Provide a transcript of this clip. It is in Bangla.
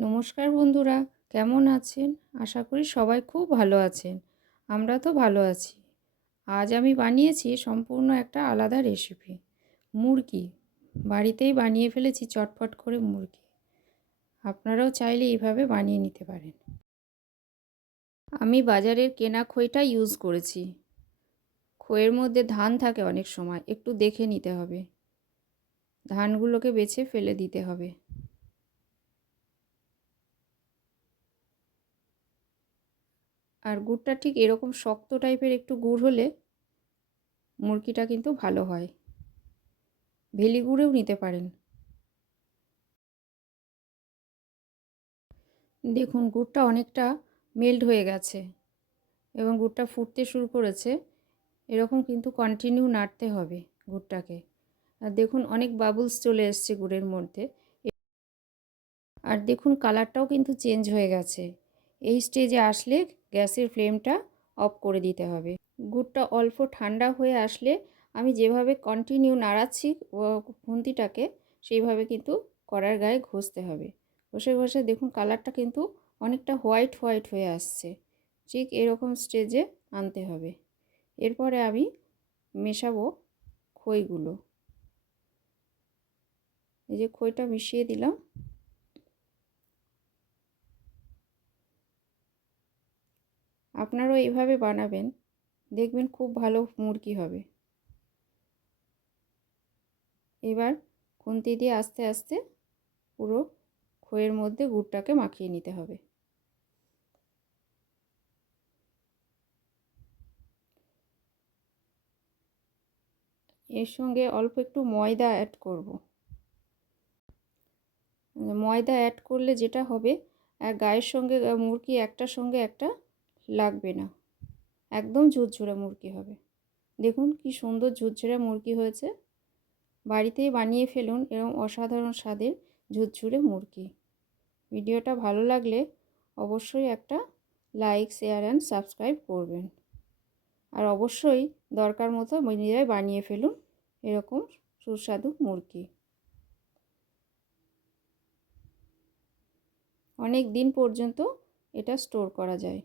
নমস্কার বন্ধুরা, কেমন আছেন? আশা করি সবাই খুব ভালো আছেন। আমরা তো ভালো আছি। আজ আমি বানিয়েছি সম্পূর্ণ একটা আলাদা রেসিপি মুরগি। বাড়িতেই বানিয়ে ফেলেছি চটপট করে মুরগি। আপনারাও চাইলে এইভাবে বানিয়ে নিতে পারেন। আমি বাজারের কেনা খইটা ইউজ করেছি। খইয়ের মধ্যে ধান থাকে অনেক সময়, একটু দেখে নিতে হবে। ধানগুলোকে বেছে ফেলে দিতে হবে। আর গুড়টা ঠিক এরকম শক্ত টাইপের একটু গুড় হলে মুরগিটা কিন্তু ভালো হয়। ভেলি গুড়েও নিতে পারেন। দেখুন, গুড়টা অনেকটা মেল্ট হয়ে গেছে এবং গুড়টা ফুটতে শুরু করেছে। এরকম কিন্তু কন্টিনিউ নাড়তে হবে গুড়টাকে। আর দেখুন, অনেক বাবলস চলে এসছে গুড়ের মধ্যে। আর দেখুন কালারটাও কিন্তু চেঞ্জ হয়ে গেছে। এই স্টেজে আসলে গ্যাসের ফ্লেমটা অফ করে দিতে হবে। গুড়টা অল্প ঠান্ডা হয়ে আসলে আমি যেভাবে কন্টিনিউ নাড়াচ্ছি খুন্তিটাকে, সেইভাবে কিন্তু কড়ার গায়ে ঘষতে হবে। ঘষে ঘষে দেখুন কালারটা কিন্তু অনেকটা হোয়াইট হোয়াইট হয়ে আসছে। ঠিক এরকম স্টেজে আনতে হবে। এরপরে আমি মেশাবো খইগুলো। এই যে খইটা মিশিয়ে দিলাম। আপনারাও এইভাবে বানাবেন, দেখবেন খুব ভালো মুরগি হবে। এবার খুন্তি দিয়ে আস্তে আস্তে পুরো খইয়ের মধ্যে গুড়টাকে মাখিয়ে নিতে হবে। এর সঙ্গে অল্প একটু ময়দা অ্যাড করব। ময়দা অ্যাড করলে যেটা হবে গায়ের সঙ্গে, মুরগি একটার সঙ্গে একটা লাগবে না। একদম ঝুরঝুরে মুরগি হবে। দেখুন কি সুন্দর ঝুরঝুরে মুরগি হয়েছে। বাড়িতেই বানিয়ে ফেলুন এরকম অসাধারণ স্বাদের ঝুরঝুরে মুরগি। ভিডিওটা ভালো লাগলে অবশ্যই একটা লাইক, শেয়ার অ্যান্ড সাবস্ক্রাইব করবেন। আর অবশ্যই দরকার মতো নিজেরাই বানিয়ে ফেলুন এরকম সুস্বাদু মুরগি। অনেক দিন পর্যন্ত এটা স্টোর করা যায়।